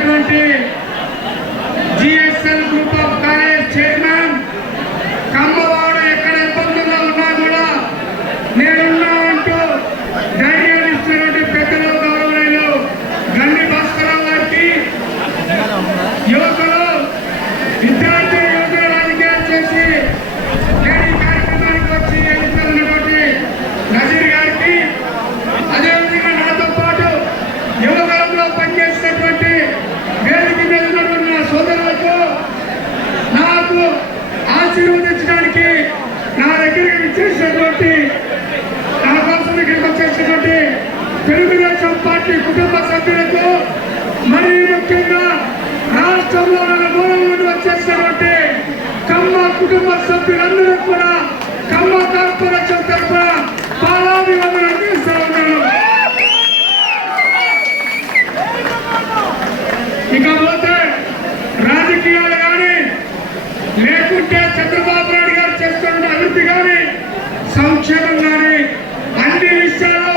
ఉన్నటువంటి GSL group of college chairman కమ్మవాడు ఎక్కడ ఇబ్బందుల్లో ఉన్నా కూడా నేనున్నా అంటూ ధైర్యాన్ని ఇస్తున్నటువంటి పెద్దలు గౌరవనీయులు గండి భాస్కరరావు గారికి, యువకులు విద్యార్థి యువకులు రాజకీయాలు చేసి నేను ఈ కార్యక్రమానికి వచ్చి ఎన్నికలున్నటువంటి నజీర్ గారికి, అదేవిధంగా నాతో పాటు యువకులంలో పనిచేసినటువంటి వేదిక మీద ఉన్నటువంటి నా సోదరులకు, నాకు ఆశీర్వదించడానికి నా దగ్గరికి విచ్చేసినటువంటి, నా కోసం ఇక్కడికి వచ్చేసినటువంటి తెలుగుదేశం పార్టీ కుటుంబ సభ్యులకు, మరీ ముఖ్యంగా రాష్ట్రంలో మూలం నుండి వచ్చేసినటువంటి కమ్మ కుటుంబ సభ్యులందరూ కూడా కమ్మ కార్పొరేషన్ తరఫున పాలాభివందనం చేస్తూ ఉన్నాను. ఇకపోతే రాజకీయాలు కానీ లేకుంటే చంద్రబాబు నాయుడు గారు చేస్తున్న అభివృద్ధి కానీ సంక్షేమం కానీ అన్ని విషయాలు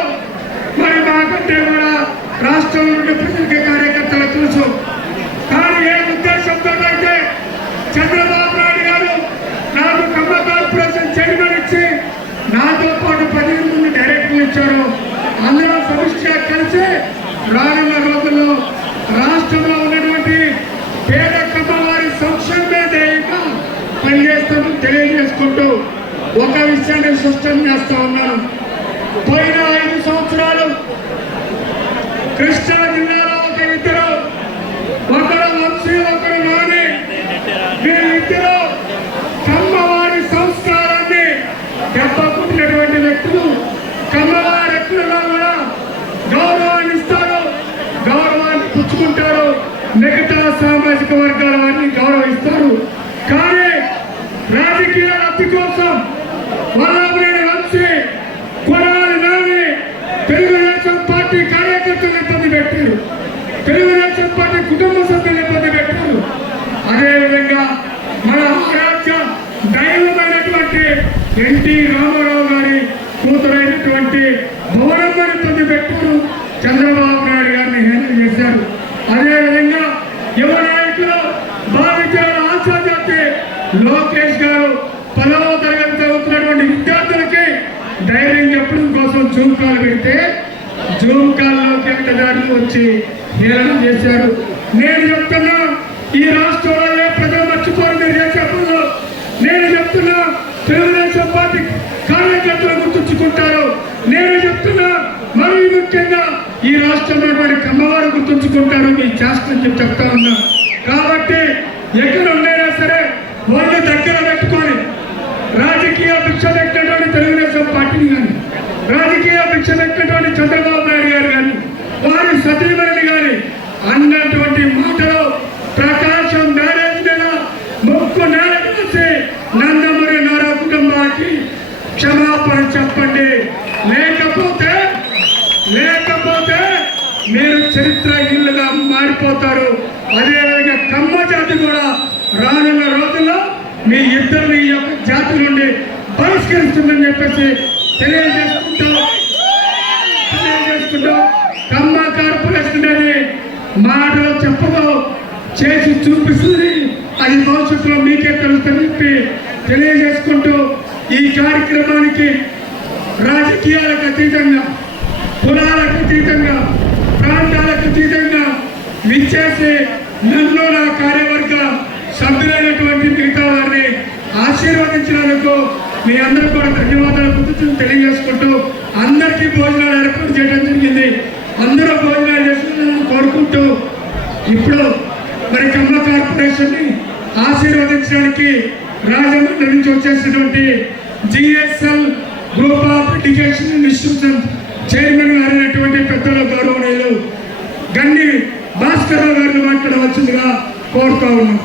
మరి మాకంటే కూడా రాష్ట్రంలో ఉండే ప్రజలకి కార్యకర్తలు తెలుసు. కానీ ఏ ఉద్దేశంతో అయితే చంద్రబాబు నాయుడు గారు నాకు కమ్మ కార్పొరేషన్ చైర్మన్ ఇచ్చి నాతో పాటు 15 మంది డైరెక్టర్లు ఇచ్చారు. అందరూ సమిష్టిగా కలిసి రానున్న రోజుల్లో రాష్ట్రంలో ఉన్నటువంటి పేద కమ్మవారి సంక్షేమమే ధ్యేయంగా పనిచేస్తామని తెలియజేసుకుంటూ ఒక విషయాన్ని స్పష్టం చేస్తా ఉన్నాను. పోయిన 5 సంవత్సరాలు కృష్ణా జిల్లాలో ఇద్దరు, ఒకరు వంశీ ఒకరు నాని, వీరిద్దరూ కమ్మవారి సంస్కారాన్ని దెబ్బకొట్టినటువంటి వ్యక్తులు. కమ్మవారి ఎక్కడగా కూడా గౌరవాన్ని ఇస్తారు, గౌరవాన్ని పుచ్చుకుంటారు, మిగతా సామాజిక వర్గాల వారిని గౌరవిస్తారు. కానీ రాజకీయ లబ్ధి కోసం వల్లభనేని వంశీ, కొడాలి నాని తెలుగుదేశం పార్టీ కార్యకర్తలు ఇబ్బంది పెట్టారు, తెలుగుదేశం పార్టీ కుటుంబ సభ్యులు ఇబ్బంది పెట్టారు. అదేవిధంగా మన ఆరాధ్య దైవమైనటువంటి ఎన్టీ రామారావు గారి కూతురైనటువంటి భువనమ్మని ఇబ్బంది పెట్టారు, చంద్రబాబు నాయుడు గారిని హేళన చేశారు. అదేవిధంగా యువ నాయకులు భారతీయుల ఆశాజాతి లోకేష్ గారు 10వ తరగతి చదువుతున్నటువంటి విద్యార్థులకి ధైర్యం చెప్పడం కోసం జూమ్ కాల్ పెడితే జూమ్ కాల్లోకి ఎంతదారులు వచ్చి హేళన చేశారు. నేను చెప్తున్నా, ఈ రాష్ట్రంలో ఏ ప్రజలు మర్చిపోరు మీరు చేసే పనులు. నేను చెప్తున్నా, తెలుగుదేశం పార్టీ కార్యకర్తలు గుర్తుంచుకుంటారు. నేను చెప్తున్నా, మరీ ముఖ్యంగా ఈ రాష్ట్రంలో కమ్మవారు గుర్తుంచుకుంటారు మీ చేష్టని చెప్తా ఉన్నా. కాబట్టి ఎక్కడ ఉండైనా సరే వాళ్ళు దగ్గర పెట్టుకొని రాజకీయ భిక్ష పెట్టినటువంటి తెలుగుదేశం పార్టీని కానీ, రాజకీయ భిక్ష పెట్టినటువంటి చంద్రబాబు నాయుడు గారు కానీ, వారి సతీమణిని కానీ అన్నటువంటి మాటలు ప్రకాశం మ్యారేజ్ మీద ముక్కు నేల వేసి నందమూరి నారా కుటుంబానికి క్షమాపణ చెప్పండి. లేకపోతే మీరు చరిత్ర ఇల్లుగా మారిపోతారు. అదేవిధంగా కమ్మ జాతి కూడా రానున్న రోజుల్లో మీ ఇద్దరిని ఈ యొక్క జాతి నుండి బహిష్కరిస్తుందని చెప్పేసి తెలియజేసుకుంటూ కమ్మ కార్పొరేషన్ అనేది మాటలు చెప్పదో చేసి చూపిస్తుంది. అది భవిష్యత్తులో మీకే తెలుస్తుందని చెప్పి తెలియజేసుకుంటూ ఈ కార్యక్రమానికి రాజకీయాలకు అతీతంగా, కులాలకు అతీతంగా, ప్రాంతాలకు అతీతంగా విచ్చేసి నన్ను నా కార్యవర్గ సభ్యులైనటువంటి మిగతా వారిని ఆశీర్వదించినందుకు మీ అందరూ కూడా ధన్యవాదాలు తెలియజేసుకుంటూ అందరికీ భోజనాలు ఏర్పాటు చేయడం జరిగింది. అందరూ భోజనాలు చేస్తున్నారని కోరుకుంటూ ఇప్పుడు మరి కమ్మ కార్పొరేషన్ని ఆశీర్వదించడానికి రాజమండ్రి నుంచి వచ్చేసినటువంటి GSL group of education institution chairman గారైనటువంటి పెద్దల గౌరవనీయులు గండి భాస్కరరావు గారిని మాట్లాడవలసిందిగా కోరుతా ఉన్నాం.